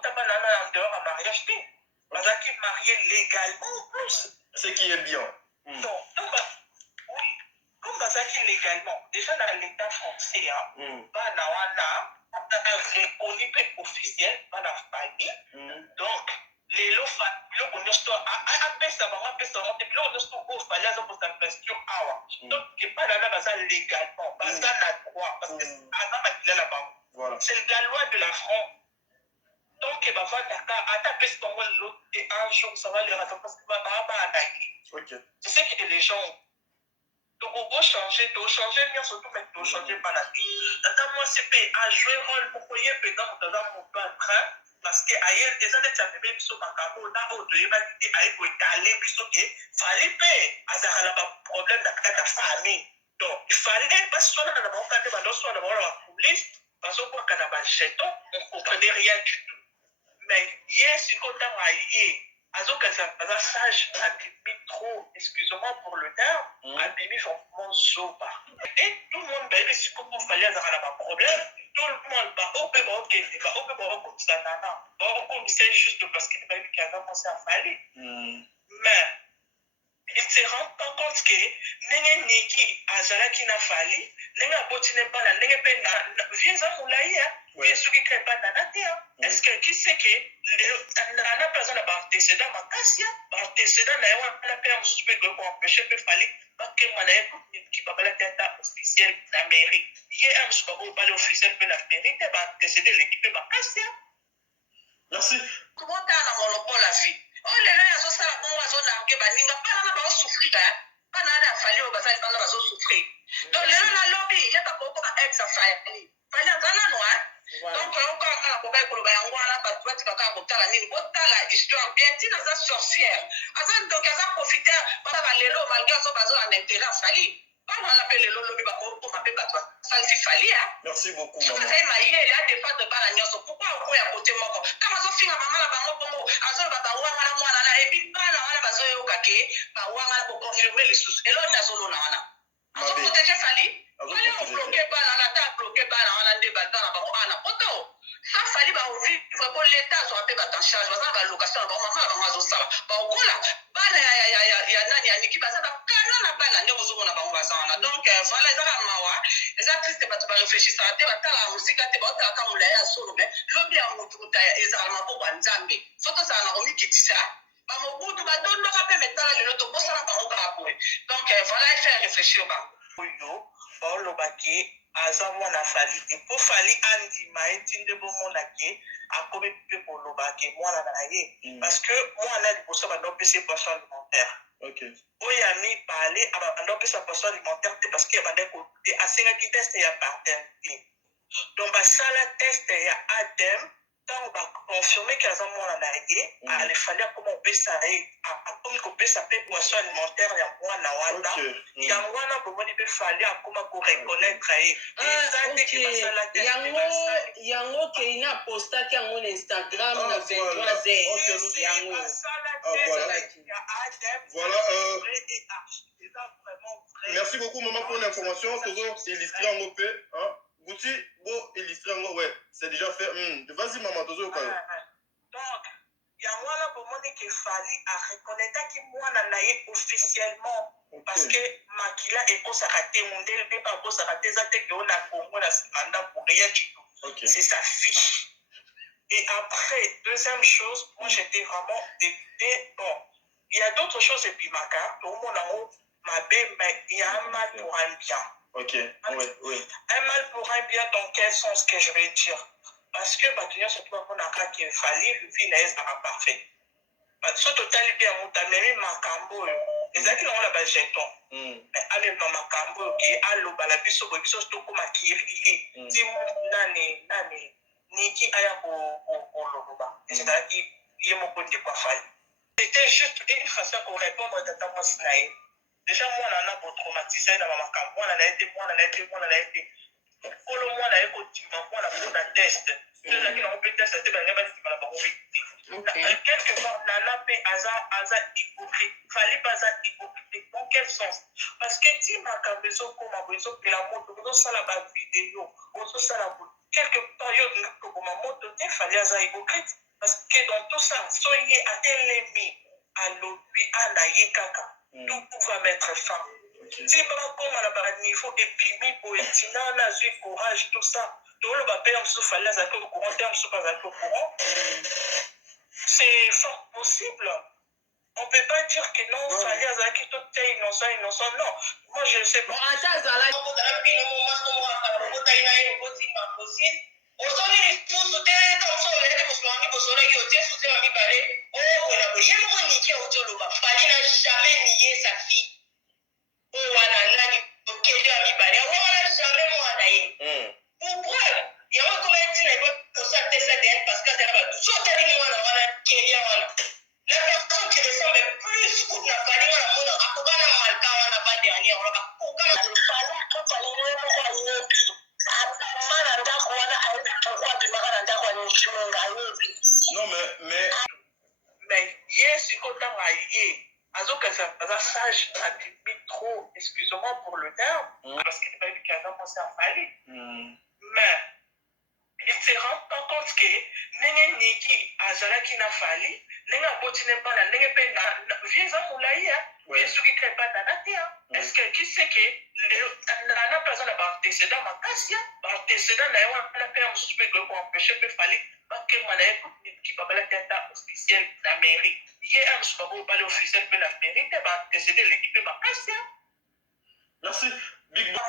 bauta banana en dehors à mariage te. Bazaki marié légalement en plus. Ce qui est bien. Donc, oui, comme Bazaki légalement, déjà dans l'état français, bana wana, reconnu officiel, bana famille. Donc, les lots biloko nyonso apesa bango apesa bango te biloko nyonso ofali aza kosanvestir awa donc bana na baza légalement baza na droit parce que aza makila na bango c'est la loi de la France donc bavandaka ata apesi bango lelo te un jour ça va leur attendre parce que baa baandaki c'est ce que les gens donc ochanger tochanger nyonso to mais tochanger bana te ata mwasi mpe ajouer rôle moko ye mpenza moto aza moto atrain parce que ailleurs des années tu as fait biso makambo na odo yeba ti ayi ko étaler biso ke fallait mpe azaka na problème na kata famille donc il fallait pas soit na ba kate ba soit na ba police parce que kwa kana ba jeton on comprenait rien du tout mais yes il compte mailler azokaza aza sage abimi trop excusez-moi pour le terme abimi vraiment zoba et tout le monde bayebi siko ko fallait azaka na ba problème tout le monde va au peu comme ça nana comme c'est juste parce qu'il va lui qu'à commencer à faller mais il se rend pas compte que nenge niki azalaki na fali nenge abotine bana nenge pe na vieza mulai vie soki ka bana na te est-ce que qui sait que nana personne na antécédent makasi antécédent na wana pe mosusu pe ko empêcher pe fali que mana qui babala tata officiel na mairie hier un mosusu ko bale officiel pe na mairie te ba antécédent l'équipe makasi merci comment t'as na monopole la vie oh lelo azosala bongo azonarke baninga mpana na bazosouffrir mpana na afali oyo bazali bana bazosouffrir donc lelo nalobi yaka kokoma ex afali fali aza nano donc okanga na kokai koloba yango wana bato batikaka kotala nini botala histoire bien ntina aza sorcière aza donc aza profiteur bana balelo malgré azo bazo en intérêt afali bana pe lelo lobi bakokoma mpe bato basalisi fali merci beaucoup soki mayele adépendre bana nyonso pourquoi okoya kote moko kama azofinga mama na bango bongo azoloba bawanga na mwana na epi bana wana bazoyoka ke bawanga na koconfirme lisusu eloni azolona wana azoprotege fali fali obloke bana na ta bloke bana wana nde baza na bango ana poto sa fali baovivre po leta azwa mpe bato en charge baza na balocation na bango mama na bango azosala baokola bana ya nani ya niki baza bakana na bana nde ozomona bango baza wana donc voilà ezaka mawa eza triste bato barefléchissaka te batala mosika te baotalaka molai ya solo me lobi ya motukuta ezala maboko ya nzambe fo tozala na komikitisa bamobutu badondoka mpe metala lelo tobosana bango kaka boye donc voilà efaire réfléchir bango oyo baolobaki aza mwana fali te mpo fali andima ye ti nde bomona ke akomi mpe koloba ke mwana na ye parce que mwana liboso banda opesa ye poisson alimentaire oyo ya mibale abanda opesa poisson alimentaire te parce que abanda te asengaki teste ya paternité donc basala teste ya adem ntango baconfirme ke aza mwana na ye alefali akoma kopesa ye akomi kopesa mpe poisson alimentaire ya mwana wana yango wana bomoni mpe fali akoma koreconnaitre ye eza te ke basala teste yango kei na postaki yango na Instagram na 23h yango merci beaucoup maman pour l'information toujours illustrer en OP Gouti, bon, illustrer en ouais, c'est déjà fait. Vas-y maman, toujours donc yango wana bomoni ke fali areconnaitraki mwana na ye officiellement parce que makila ekosaka te mondele mpe bakosaka te eza te ke o na Congo na nsima ndako rien du tout c'est sa fille et après deuxième chose moi j'étais vraiment dégoûté bon il y a d'autres choses epimaka toomona ngo mabe mais il y a un mal pour un bien oui. Un mal pour un bien dans quel sens que je vais dire parce que bato nyonso to bamonaka ke fali vie na ye ezalaka parfait so totali mpe yango tamemi makambo oyo ezalaki nango na bajeton mais amema makambo oyo ke aloba na biso boye biso tokóma kirili ti nani niki aya koloba ezalaki ye moko ndeko afali c'était juste une façon ya korépondre tata mwasi na ye déjà mwana na botraumatise na bamakambo mwana na ye te kolo mwana ye kotima mwana mpona teste ezalaki nango mpe teste te balingi batima na bango quelque part nana mpe aza hypocrite fali mpe aza hypocrite dans quel sens parce que ti makambo ezokóma boye ezopela moto ozosala bavideo ozosala quelque période il fallait être hypocrite parce que dans tout ça soyez à l'ennemi à l'autre à naïe kaka tout va mettre fin si comme à la niveau et puis poétina n'a eu courage tout ça tout le baptême se fallait être au courant terme se pas être au courant c'est fort possible. On ne peut pas dire que non, ça y est, qui tout est innocent, non. Moi, je ne sais pas. Mais yes, sage a trop, excusez-moi pour le terme, parce qu'il m'a dit qu'il a commencé à faillir. Mais il se rend pas compte que Nene Niki Azalaki n'a fallu, Nene Botine pas la Nene Pena, Viens Moulaïa, bien sûr qu'il ne crée pas d'anatia. Est-ce que qui sait que la personne a antécédent ma cassia, antécédent n'a pas permis de empêcher de faillir, parce que mon écoute qui va la tête officielle d'Amérique. Hier, je ne sais pas officiel de l'Amérique, il va antécéder l'équipe de ma cassia. Merci. Big Boss.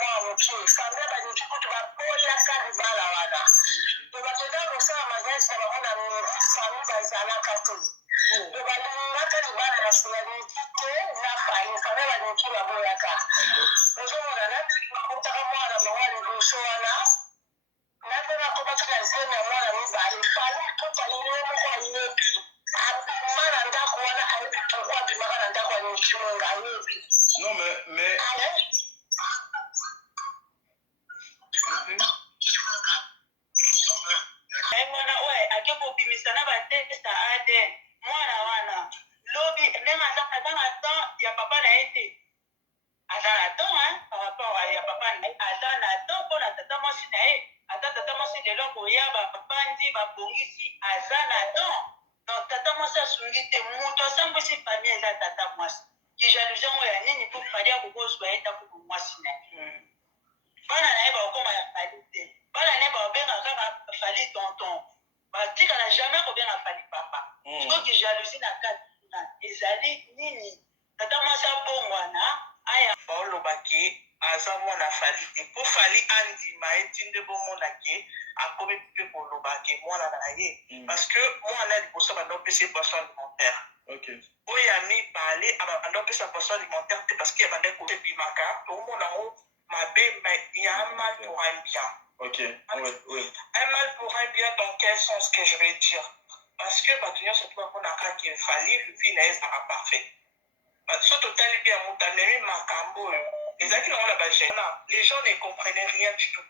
Non, mais... Parce que moi, on a dit pour ça, c'est poisson alimentaire. Ok. Oui, ami, parler, c'est poisson alimentaire, parce qu'il y a des côtés bimaka, tout le monde en haut, mais il y a un mal pour un bien. Ok, oui. Un mal pour un bien, dans quel sens que je vais dire? Parce que, maintenant, c'est toi qu'on a qu'à qu'il fallait, le final sera parfait. Ce total bien, les gens ne comprenaient rien du tout.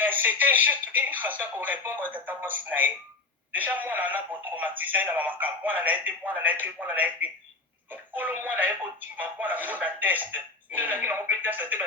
Mais c'était juste une façon pour répondre à Tata Mosnaï. Déjà, moi, on a pour traumatiser dans ma cam. Moi, on a été. Pour le moins, on a été moi, on a fait un test. On peut tester, c'était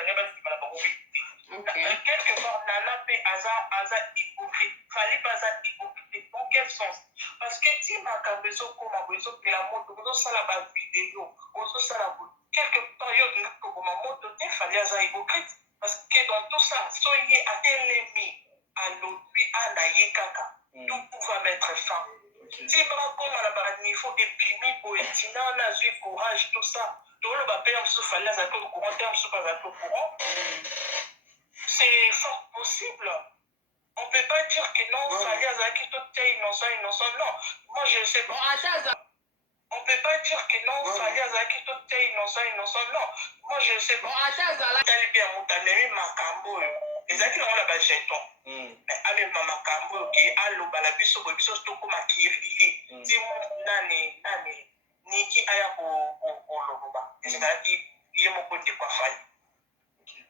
quelque part, Nana P. Aza hypocrite. Fallait pas être hypocrite. Dans quel sens? Parce que si ma cam, besoin comme ma besoin de la moto, besoin ça la vidéo, besoin ça la quelque période, comme ma moto, il fallait être hypocrite. Parce que dans tout ça, soyez à l'ennemi, à l'autre, à naïe kaka. Tout va mettre fin. Si comme à la niveau et puis poétina, on a eu courage, tout ça. Tout le baptême se fallait être au courant, terme se pas être au courant. C'est fort possible. On ne peut pas dire que non, ça y est, qui tout est innocent, non. Moi, je ne sais pas. On ne peut pas dire que non, ça y est, qui tout est innocent, non. Moi, je ne sais pas. Ezaki na ba jeton mais avec mama kambo ki alo bala biso to ko makiri ti nani niki aya ko loba ezaki yemo ko de kwa fai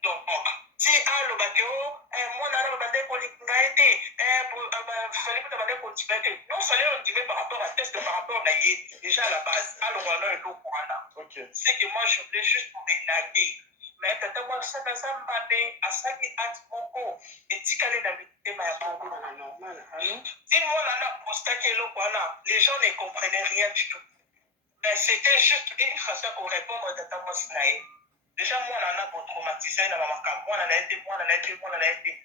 donc si alo ba ke o moi na ba de ko ngaite fallait que ba ko tibete non fallait on dire par rapport à test par rapport à déjà à la base alo wana et donc c'est que moi je voulais juste pour élaguer mais tata mwasi aza mabe asali ati moko etikali na mitema ya bango. Ti mwana na postaki eloko wana, les gens ne comprenaient rien du tout. Mais c'était juste une façon pour répondre à tata mwasi na ye. Déjà mwana na botraumatisé na bamakambo, mwana na ye te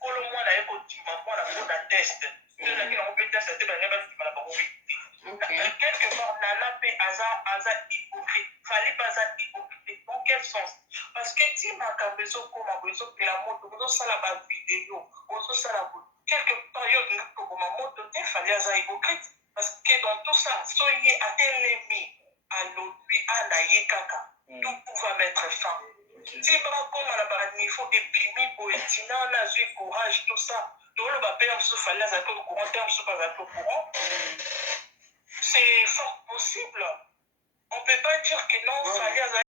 kolo mwana ye kotima mwana mpona test tozaki nango mpe test te bange batima na bango quelque part nana mpe aza hypocrite fali mpe aza hypocrite dans quel sens parce que ti makambo ezokoma bo ezopela moto ozosala bavideo ozosala bo quelque part yo olingi koboma moto te fali aza hypocrite parce que dans tout ça so ye atelemi alobi ana ye kaka tout va mettre fin. Si comme on a parlé niveau épimi pour étina on a eu courage tout ça tout le bapé en se fallait ça que le courant terme se pas au courant c'est fort possible on peut pas dire que non fallait